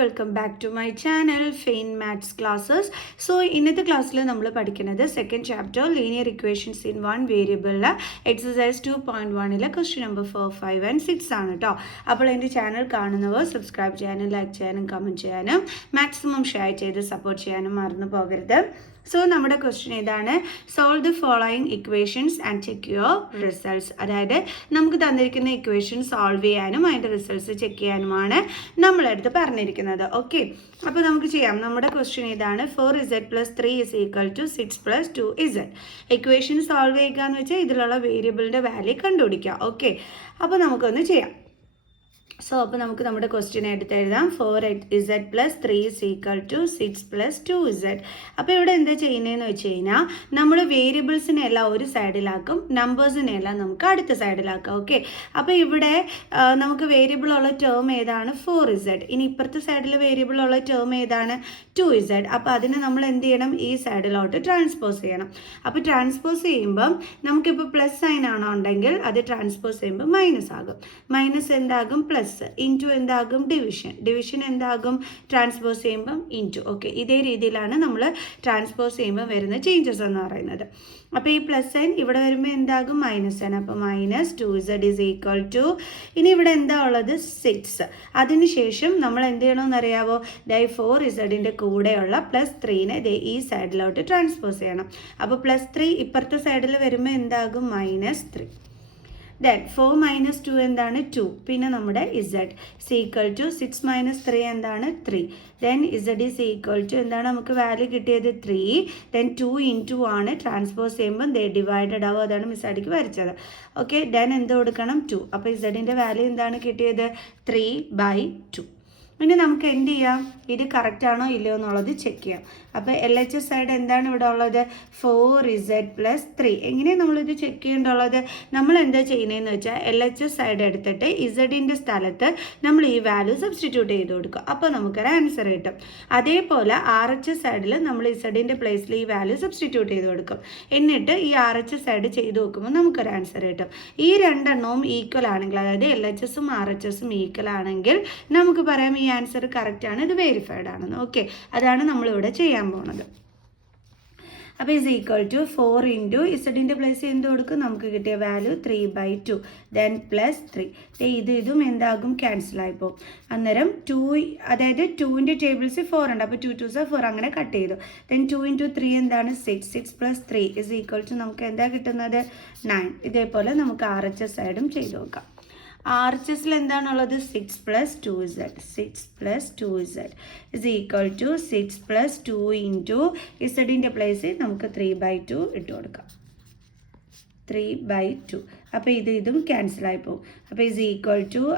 Welcome back to my channel fine maths classes. So ഇന്നത്തെ ക്ലാസ്സിൽ നമ്മൾ പഠിക്കുന്നത് second chapter linear equations in one വേരിയബിളിലെ എക്സസൈസ് 2.1 ക്വസ്റ്റ്യൻ നമ്പർ 4, 5 and 6 ആണ് കേട്ടോ. അപ്പോൾ എൻ്റെ ചാനൽ കാണുന്നവർ സബ്സ്ക്രൈബ് ചെയ്യാനും ലൈക്ക് ചെയ്യാനും കമൻറ്റ് ചെയ്യാനും മാക്സിമം ഷെയർ ചെയ്ത് സപ്പോർട്ട് ചെയ്യാനും മറന്നു പോകരുത്. സോ നമ്മുടെ ക്വസ്റ്റ്യൻ ഇതാണ്, solve the following equations and check your results. അതായത് നമുക്ക് തന്നിരിക്കുന്ന ഇക്വേഷൻ സോൾവ് ചെയ്യാനും അതിൻ്റെ റിസൾട്ട്സ് ചെക്ക് ചെയ്യാനുമാണ് നമ്മളടുത്ത് പറഞ്ഞിരിക്കുന്നത്. ഓക്കെ, അപ്പോൾ നമുക്ക് ചെയ്യാം. നമ്മുടെ ക്വസ്റ്റ്യൻ ഇതാണ്, 4z + 3 = 6 + 2z. ഇക്വേഷൻ സോൾവ് ചെയ്യുക എന്ന് വെച്ചാൽ ഇതിലുള്ള വേരിയബിളിൻ്റെ വാല്യൂ കണ്ടുപിടിക്കുക. ഓക്കെ, അപ്പോൾ നമുക്കൊന്ന് ചെയ്യാം. സോ അപ്പോൾ നമുക്ക് നമ്മുടെ ക്വസ്റ്റ്യൻ എടുത്ത് എഴുതാം. 4z + 3 = 6 + 2z. അപ്പോൾ ഇവിടെ എന്താ ചെയ്യുന്നതെന്ന് വെച്ച് കഴിഞ്ഞാൽ നമ്മൾ വേരിയബിൾസിനെ എല്ലാം ഒരു സൈഡിലാക്കും, നമ്പേഴ്സിനെ എല്ലാം നമുക്ക് അടുത്ത സൈഡിലാക്കാം. ഓക്കെ, അപ്പോൾ ഇവിടെ നമുക്ക് വേരിയബിൾ ഉള്ള ടേം ഏതാണ്? 4z. ഇനി ഇപ്പുറത്തെ സൈഡിൽ വേരിയബിൾ ഉള്ള ടേം ഏതാണ്? 2z. അപ്പോൾ അതിനെ നമ്മൾ എന്ത് ചെയ്യണം? ഈ സൈഡിലോട്ട് ട്രാൻസ്പോസ് ചെയ്യണം. അപ്പോൾ ട്രാൻസ്പോസ് ചെയ്യുമ്പം നമുക്കിപ്പോൾ പ്ലസ് സൈൻ ആണോ ഉണ്ടെങ്കിൽ അത് ട്രാൻസ്പോസ് ചെയ്യുമ്പോൾ മൈനസ് ആകും. മൈനസ് എന്താകും? പ്ലസ്. ഇൻറ്റു എന്താകും? ഡിവിഷൻ. ഡിവിഷൻ എന്താകും? ട്രാൻസ്പോസ് ചെയ്യുമ്പം ഇൻറ്റു. ഓക്കെ, ഇതേ രീതിയിലാണ് നമ്മൾ ട്രാൻസ്പോസ് ചെയ്യുമ്പോൾ വരുന്ന ചേഞ്ചസ് എന്ന് പറയുന്നത്. അപ്പോൾ ഈ പ്ലസ് സൈൻ ഇവിടെ വരുമ്പോൾ എന്താകും? Minus sign. അപ്പോൾ -2z = ഇനി ഇവിടെ എന്താ ഉള്ളത്? 6. അതിനുശേഷം നമ്മൾ എന്ത് ചെയ്യണമെന്നറിയാവോ? 4zൻ്റെ കൂടെയുള്ള +3നെ ഈ സൈഡിലോട്ട് ട്രാൻസ്പോസ് ചെയ്യണം. അപ്പോൾ +3 ഇപ്പുറത്തെ സൈഡിൽ വരുമ്പോൾ എന്താകും? -3. ദെൻ 4 - 2 എന്താണ്? 2. പിന്നെ നമ്മുടെ z = 6 - 3 എന്താണ്? 3. ദെൻ z എന്താണ് നമുക്ക് വാല്യൂ കിട്ടിയത്? 3. ദെൻ 2 × ആണ് ട്രാൻസ്പോസ് ചെയ്യുമ്പോൾ ഡിവൈഡഡ് ആവും. അതാണ് മിസ് അടിക്ക് വരച്ചത്. ഓക്കെ, ദെൻ എന്ത് കൊടുക്കണം? 2. അപ്പോൾ z-ൻ്റെ വാല്യൂ എന്താണ് കിട്ടിയത്? 3/2. ഇനി നമുക്ക് എന്ത് ചെയ്യാം? ഇത് കറക്റ്റ് ആണോ ഇല്ലയോ എന്നുള്ളത് ചെക്ക് ചെയ്യാം. അപ്പോൾ LHS സൈഡ് എന്താണ് ഇവിടെ ഉള്ളത്? 4z + 3. എങ്ങനെയാണ് നമ്മളിത് ചെക്ക് ചെയ്യേണ്ടുള്ളത്? നമ്മൾ എന്താ ചെയ്യുന്നതെന്ന് വെച്ചാൽ LHS സൈഡ് എടുത്തിട്ട് z-ൻ്റെ സ്ഥലത്ത് നമ്മൾ ഈ വാല്യൂ സബ്സ്റ്റിറ്റ്യൂട്ട് ചെയ്ത് കൊടുക്കുക. അപ്പോൾ നമുക്കൊരു ആൻസർ കിട്ടും. അതേപോലെ RHS സൈഡിൽ നമ്മൾ z-ൻ്റെ പ്ലേസിൽ ഈ വാല്യൂ സബ്സ്റ്റിറ്റ്യൂട്ട് ചെയ്ത് കൊടുക്കും. എന്നിട്ട് ഈ RHS സൈഡ് ചെയ്ത് നോക്കുമ്പോൾ നമുക്കൊരു ആൻസർ കിട്ടും. ഈ രണ്ടെണ്ണവും ഈക്വൽ ആണെങ്കിൽ, അതായത് LHSഉം RHSഉം ഈക്വൽ ആണെങ്കിൽ നമുക്ക് പറയാം ഈ ആൻസർ കറക്റ്റ് ആണ്, ഇത് വെരിഫൈഡ് ആണെന്ന്. ഓക്കെ, അതാണ് നമ്മളിവിടെ ചെയ്യാൻ പോകുന്നത്. അപ്പോൾ = 4 × z-ൻ്റെ പ്ലേസ് എന്ത് കൊടുക്കും? നമുക്ക് കിട്ടിയ വാല്യൂ 3/2. ദെൻ +3. ഇതും എന്താകും? ക്യാൻസൽ ആയിപ്പോവും. അന്നേരം 2, അതായത് 2ൻ്റെ ടേബിൾസ് 4 ഉണ്ട്. അപ്പോൾ 2 2s 4 അങ്ങനെ കട്ട് ചെയ്തു. ദെൻ 2 × 3 എന്താണ്? 6. 6 + 3 = നമുക്ക് എന്താ കിട്ടുന്നത്? 9. ഇതേപോലെ നമുക്ക് RHS സൈഡും ചെയ്ത് നോക്കാം. RHSൽ എന്താണുള്ളത്? 6 + 2z. 6 + 2z = 6 + 2 × z-ൻ്റെ പ്ലേസിൽ നമുക്ക് 3/2 ഇട്ട് കൊടുക്കാം. 3/2. അപ്പോൾ ഇതും ക്യാൻസലായി പോകും. അപ്പോൾ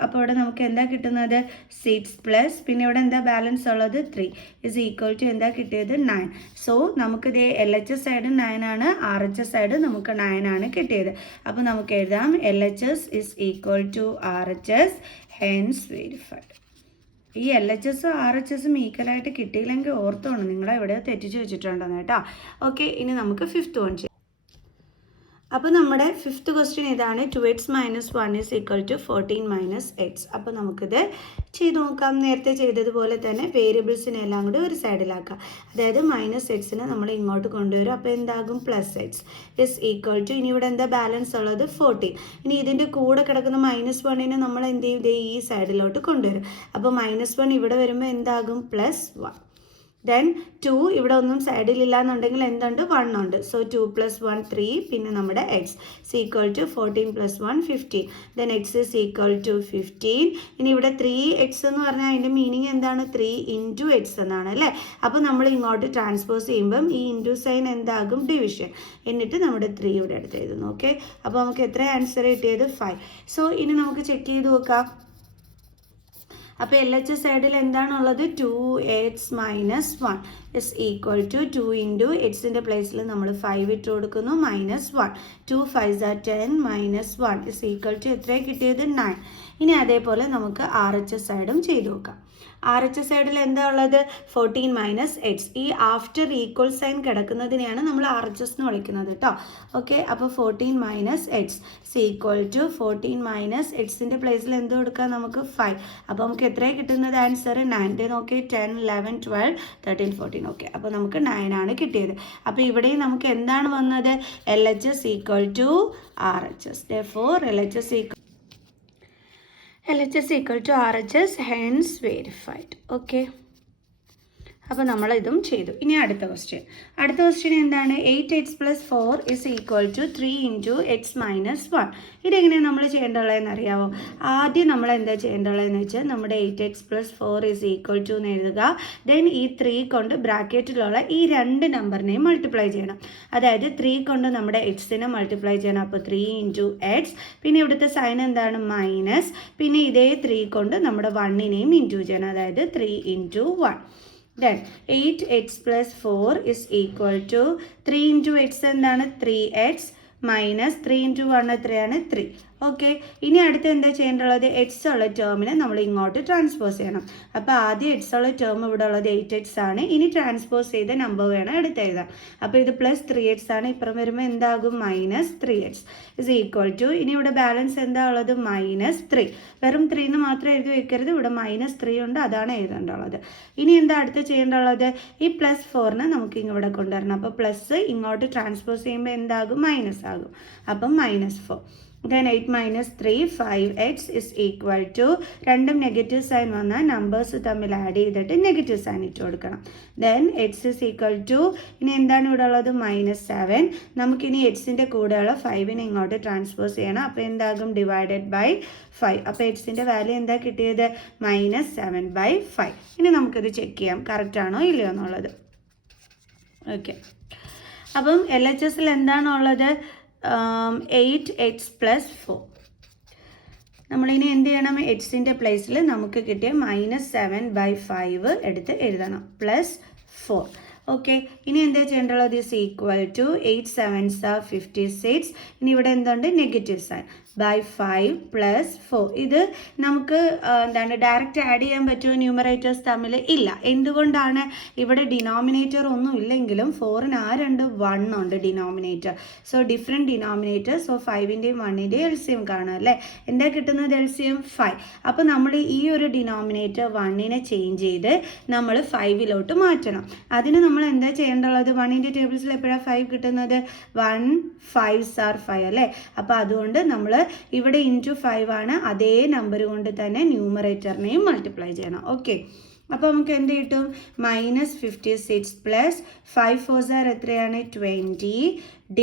അപ്പോൾ ഇവിടെ നമുക്ക് എന്താ കിട്ടുന്നത്? 6 പിന്നെ ഇവിടെ എന്താ ബാലൻസ് ഉള്ളത്? 3 എന്താ കിട്ടിയത്? 9. സോ നമുക്കിത് LHS സൈഡ് 9 ആണ്, RHS സൈഡ് നമുക്ക് 9 ആണ് കിട്ടിയത്. അപ്പോൾ നമുക്ക് എഴുതാം LHS = RHS, ഹെൻസ് വെരിഫൈഡ്. ഈ LHSഉം RHSഉം ഈക്വലായിട്ട് കിട്ടിയില്ലെങ്കിൽ ഓർത്തോണം, നിങ്ങളെ എവിടെയോ തെറ്റിച്ച് വെച്ചിട്ടുണ്ടെന്ന് കേട്ടോ. ഓക്കെ, ഇനി നമുക്ക് 5th വൺ ചെയ്യാം. അപ്പോൾ നമ്മുടെ 5th ക്വസ്റ്റ്യൻ ഇതാണ്, 2x - 1 = 14 - x. അപ്പോൾ നമുക്കിത് ചെയ്ത് നോക്കാം. നേരത്തെ ചെയ്തതുപോലെ തന്നെ വേരിയബിൾസിനെ എല്ലാം കൂടി ഒരു സൈഡിലാക്കാം. അതായത് -xനെ നമ്മൾ ഇങ്ങോട്ട് കൊണ്ടുവരും. അപ്പോൾ എന്താകും? +x = ഇനി ഇവിടെ എന്താ ബാലൻസ് ഉള്ളത്? 14. ഇനി ഇതിൻ്റെ കൂടെ കിടക്കുന്ന -1നെ നമ്മൾ എന്ത് ചെയ്യും? ഈ സൈഡിലോട്ട് കൊണ്ടുവരും. അപ്പോൾ -1 ഇവിടെ വരുമ്പോൾ എന്താകും? +1. ദെൻ 2 ഇവിടെ ഒന്നും സൈഡിലില്ല എന്നുണ്ടെങ്കിൽ എന്തുണ്ട്? 1 ഉണ്ട്. സോ 2 + 1 3. പിന്നെ നമ്മുടെ x = 14 + 1 15. Then x = 15. ഇനി ഇവിടെ 3x എന്ന് പറഞ്ഞാൽ അതിൻ്റെ മീനിങ് എന്താണ്? 3 × x എന്നാണ് അല്ലേ? അപ്പോൾ നമ്മൾ ഇങ്ങോട്ട് ട്രാൻസ്പോസ് ചെയ്യുമ്പം ഈ ഇൻറ്റു സൈൻ എന്താകും? ഡിവിഷൻ. എന്നിട്ട് നമ്മുടെ 3 ഇവിടെ എടുത്ത് എഴുതുന്നു. ഓക്കെ, അപ്പോൾ നമുക്ക് എത്ര ആൻസർ കിട്ടിയത്? 5. സോ ഇനി നമുക്ക് ചെക്ക് ചെയ്ത് നോക്കാം. അപ്പോൾ LHS സൈഡിൽ എന്താണുള്ളത്? 2x - 1 = 2 × x-ൻ്റെ പ്ലേസിൽ നമ്മൾ 5 ഇട്ട് കൊടുക്കുന്നു. -1. 2 5s are 10 -1 = എത്രയാണ് കിട്ടിയത്? 9. ഇനി അതേപോലെ നമുക്ക് RHS സൈഡും ചെയ്ത് നോക്കാം. ആർ എച്ച് എസ് സൈഡിൽ എന്താ ഉള്ളത് 14 മൈനസ് എക്സ്. ഈ ആഫ്റ്റർ ഈക്വൽ സൈൻ കിടക്കുന്നതിനെയാണ് നമ്മൾ ആർ എച്ച് എസ് എന്ന് വിളിക്കുന്നത് കേട്ടോ. ഓക്കെ, അപ്പോൾ 14 minus X equal to 14 minus എക്സിൻ്റെ പ്ലേസിൽ എന്ത് കൊടുക്കാം നമുക്ക് 5. അപ്പോൾ നമുക്ക് എത്രയാണ് കിട്ടുന്നത് ആൻസർ 9. നോക്കി 10, 11, 12, 13, 14. ഓക്കെ, അപ്പോൾ നമുക്ക് 9 ആണ് കിട്ടിയത്. അപ്പോൾ ഇവിടെയും നമുക്ക് എന്താണ് വന്നത് LHS equal to RHS. Therefore LHS equal to RHS, hence verified. Okay. അപ്പോൾ നമ്മൾ ഇതും ചെയ്തു. ഇനി അടുത്ത ക്വസ്റ്റ്യൻ എന്താണ് 8x + 4 = 3 × x - 1. ഇതെങ്ങനെയാണ് നമ്മൾ ചെയ്യേണ്ടതെന്ന് അറിയാമോ? ആദ്യം നമ്മൾ എന്താ ചെയ്യേണ്ടതെന്ന് വെച്ചാൽ നമ്മുടെ 8x + 4 = എന്ന് എഴുതുക. ദെൻ ഈ 3 കൊണ്ട് ബ്രാക്കറ്റിലുള്ള ഈ 2 നമ്പറിനെയും മൾട്ടിപ്ലൈ ചെയ്യണം. അതായത് 3 കൊണ്ട് നമ്മുടെ എക്സിനെ മൾട്ടിപ്ലൈ ചെയ്യണം. അപ്പോൾ 3 × x, പിന്നെ ഇവിടുത്തെ സൈൻ എന്താണ് മൈനസ്, പിന്നെ ഇതേ 3 കൊണ്ട് നമ്മുടെ 1നെയും ഇൻറ്റു ചെയ്യണം. അതായത് 3 × 1. Then 8x + 4 = 3 × x എന്താണ് 3x മൈനസ് 3 × 1 എത്രയാണ് 3. ഓക്കെ, ഇനി അടുത്ത് എന്താ ചെയ്യേണ്ടത് എക്സ് ഉള്ള ടേമിനെ നമ്മൾ ഇങ്ങോട്ട് ട്രാൻസ്പോസ് ചെയ്യണം. അപ്പോൾ ആദ്യം എക്സ് ഉള്ള ടേം ഇവിടെ ഉള്ളത് 8x ആണ്. ഇനി ട്രാൻസ്പോസ് ചെയ്ത നമ്പർ വേണം എടുത്ത് എഴുതാൻ. അപ്പോൾ ഇത് പ്ലസ് 3x ആണ്. ഇപ്പുറം വരുമ്പോൾ എന്താകും മൈനസ് 3x = ഇനി ഇവിടെ ബാലൻസ് എന്താ ഉള്ളത് -3. വെറും 3 എന്ന് മാത്രം എഴുതി വെക്കരുത്, ഇവിടെ -3 ഉണ്ട്, അതാണ് എഴുതേണ്ടുള്ളത്. ഇനി എന്താ അടുത്ത് ചെയ്യേണ്ടുള്ളത് ഈ +4നെ നമുക്ക് ഇവിടെ കൊണ്ടുവരണം. അപ്പോൾ പ്ലസ് ഇങ്ങോട്ട് ട്രാൻസ്പോസ് ചെയ്യുമ്പോൾ എന്താകും മൈനസ് ആകും. അപ്പം -4. Then 8 - 3 5x രണ്ടും നെഗറ്റീവ് സൈൻ വന്നാൽ നമ്പേഴ്സ് തമ്മിൽ ആഡ് ചെയ്തിട്ട് നെഗറ്റീവ് സൈൻ ഇട്ട് കൊടുക്കണം. ദെൻ x ഇനി എന്താണ് ഇവിടെ ഉള്ളത് -7. നമുക്കിനി എക്സിൻ്റെ കൂടെയുള്ള 5നെ ഇങ്ങോട്ട് ട്രാൻസ്പോസ് ചെയ്യണം. അപ്പോൾ എന്താകും /5. അപ്പോൾ എക്സിൻ്റെ വാല്യൂ എന്താ കിട്ടിയത് -7/5. ഇനി നമുക്കിത് ചെക്ക് ചെയ്യാം കറക്റ്റ് ആണോ ഇല്ലയോ എന്നുള്ളത്. ഓക്കെ, അപ്പം LHS എന്താണുള്ളത് 8x + 4. നമ്മളിനി എന്ത് ചെയ്യണം എക്സിൻ്റെ പ്ലേസിൽ നമുക്ക് കിട്ടിയ -7/5 എടുത്ത് എഴുതണം +4. ഓക്കെ, ഇനി എന്താ ചെയ്യേണ്ടത് = 8 7s are 56. ഇനി ഇവിടെ എന്തുണ്ട് നെഗറ്റീവ് സൈൻ /5 + 4. ഇത് നമുക്ക് എന്താണ് ഡയറക്റ്റ് ആഡ് ചെയ്യാൻ പറ്റുമോ ന്യൂമറേറ്റേഴ്സ് തമ്മിൽ? ഇല്ല. എന്തുകൊണ്ടാണ്? ഇവിടെ ഡിനോമിനേറ്റർ ഒന്നും ഇല്ലെങ്കിലും 4ന് ആ 1 ഉണ്ട് denominator. So different denominator. So 5ൻ്റെയും 1ൻ്റെയും എൽസിയം കാണും അല്ലേ? എന്താ കിട്ടുന്നത് എൽസിയം 5. അപ്പോൾ നമ്മൾ ഈ ഒരു ഡിനോമിനേറ്റർ 1നെ ചേഞ്ച് ചെയ്ത് നമ്മൾ 5ലോട്ട് മാറ്റണം. അതിന് നമ്മൾ എന്താ ചെയ്യേണ്ടത് 1ൻ്റെ ടേബിൾസിൽ എപ്പോഴാണ് 5 കിട്ടുന്നത് 1 5s are 5 അല്ലേ? അപ്പോൾ അതുകൊണ്ട് നമ്മൾ ഇവിടെ ×5 ആണ്. അതേ നമ്പർ കൊണ്ട് തന്നെ ന്യൂമറേറ്ററിനെയും മൾട്ടിപ്ലൈ ചെയ്യണം. ഓക്കെ, അപ്പോൾ നമുക്ക് എന്ത് കിട്ടും -56 + 5 4s are എത്രയാണ് 20 /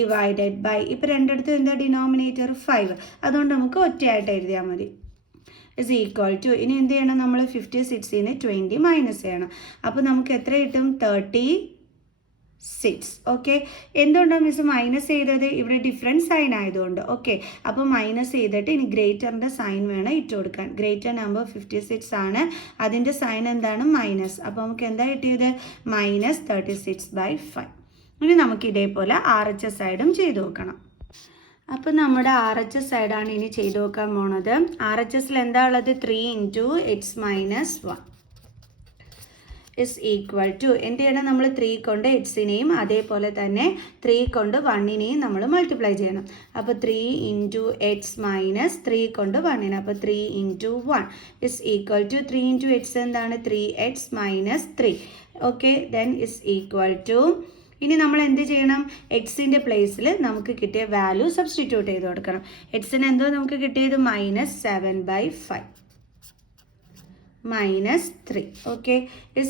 ഇപ്പോൾ രണ്ടിടത്തും എന്താ ഡിനോമിനേറ്റർ 5, അതുകൊണ്ട് നമുക്ക് ഒറ്റയായിട്ട് എഴുതിയാൽ മതി = ഇനി എന്ത് ചെയ്യണം നമ്മൾ 56നെ 20 മൈനസ് ചെയ്യണം. അപ്പോൾ നമുക്ക് എത്ര കിട്ടും 36. ഓക്കെ, എന്തുകൊണ്ടാണ് മിസ് മൈനസ് ചെയ്തത്? ഇവിടെ ഡിഫറൻറ്റ് സൈൻ ആയതുകൊണ്ട്. ഓക്കെ, അപ്പോൾ മൈനസ് ചെയ്തിട്ട് ഇനി ഗ്രേറ്ററിൻ്റെ സൈൻ വേണം ഇട്ട് കൊടുക്കാൻ. ഗ്രേറ്റർ നമ്പർ 56 ആണ്, അതിൻ്റെ സൈൻ എന്താണ് മൈനസ്. അപ്പോൾ നമുക്ക് എന്താ കിട്ടിയത് -36/5. ഇനി നമുക്ക് ഇതേപോലെ RHS സൈഡും ചെയ്ത് നോക്കണം. അപ്പോൾ നമ്മുടെ RHS സൈഡാണ് ഇനി ചെയ്ത് നോക്കാൻ പോണത്. RHSൽ എന്താ ഉള്ളത് 3 × x - 1 = എന്ത് ചെയ്യണം നമ്മൾ 3 കൊണ്ട് എക്സിനെയും അതേപോലെ തന്നെ 3 കൊണ്ട് 1നെയും നമ്മൾ മൾട്ടിപ്ലൈ ചെയ്യണം. അപ്പോൾ 3 × x - 3 കൊണ്ട് 1നെ, അപ്പോൾ 3 × 1 = 3 × x എന്താണ് 3x - 3. ഓക്കെ, ദെൻ ഇനി നമ്മൾ എന്ത് ചെയ്യണം എക്സിൻ്റെ പ്ലേസിൽ നമുക്ക് കിട്ടിയ വാല്യൂ സബ്സ്റ്റിറ്റ്യൂട്ട് ചെയ്ത് കൊടുക്കണം. എക്സിന് എന്തോ നമുക്ക് കിട്ടിയത് -7/5 -3. Okay, =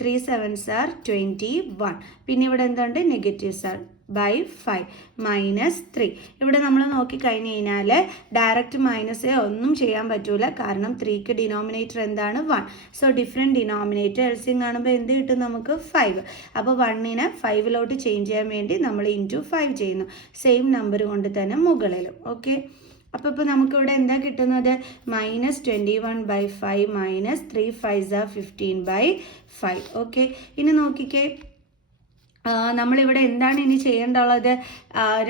3 7s are 21. പിന്നെ ഇവിടെ എന്തുണ്ട് നെഗറ്റീവ് സാർ /5 -3. ഇവിടെ നമ്മൾ നോക്കിക്കഴിഞ്ഞ് കഴിഞ്ഞാൽ ഡയറക്റ്റ് മൈനസ് ഒന്നും ചെയ്യാൻ പറ്റൂല, കാരണം 3ക്ക് ഡിനോമിനേറ്റർ എന്താണ് 1. സോ ഡിഫറെൻറ്റ് ഡിനോമിനേറ്റർ എൽസിയം കാണുമ്പോൾ എന്ത് കിട്ടും നമുക്ക് 5. അപ്പോൾ 1നെ 5ലോട്ട് ചേഞ്ച് ചെയ്യാൻ വേണ്ടി നമ്മൾ ×5 ചെയ്യുന്നു, സെയിം നമ്പർ കൊണ്ട് തന്നെ മുകളിലും. ഓക്കെ, അപ്പോൾ ഇപ്പോൾ നമുക്കിവിടെ എന്താ കിട്ടുന്നത് -21/5 -3 5s are 15/5. ഓക്കെ, ഇനി നോക്കിക്കേ നമ്മളിവിടെ എന്താണ് ഇനി ചെയ്യേണ്ടുള്ളത്?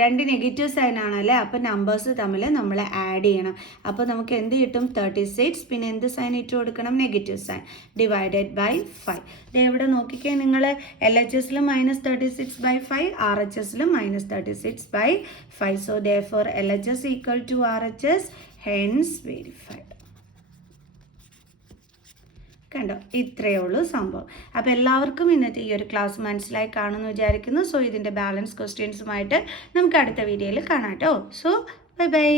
രണ്ട് നെഗറ്റീവ് സൈൻ ആണല്ലേ, അപ്പോൾ നമ്പേഴ്സ് തമ്മിൽ നമ്മൾ ആഡ് ചെയ്യണം. അപ്പോൾ നമുക്ക് എന്ത് കിട്ടും? 36. പിന്നെ എന്ത് സൈൻ ഇട്ട് കൊടുക്കണം? Negative sign, divided by 5. ഇവിടെ നോക്കിക്കേ നിങ്ങൾ, LHSലും -36/5, RHSലും -36/5. So therefore LHS equal to RHS, hence verified. കണ്ടോ, ഇത്രയേ ഉള്ളൂ സംഭവം. അപ്പോൾ എല്ലാവർക്കും ഇന്നത്തെ ഈ ഒരു ക്ലാസ് മനസ്സിലായി കാണുമെന്ന് വിചാരിക്കുന്നു. സോ ഇതിൻ്റെ ബാലൻസ് ക്വസ്റ്റ്യൻസുമായിട്ട് നമുക്ക് അടുത്ത വീഡിയോയിൽ കാണാം കേട്ടോ. So bye bye.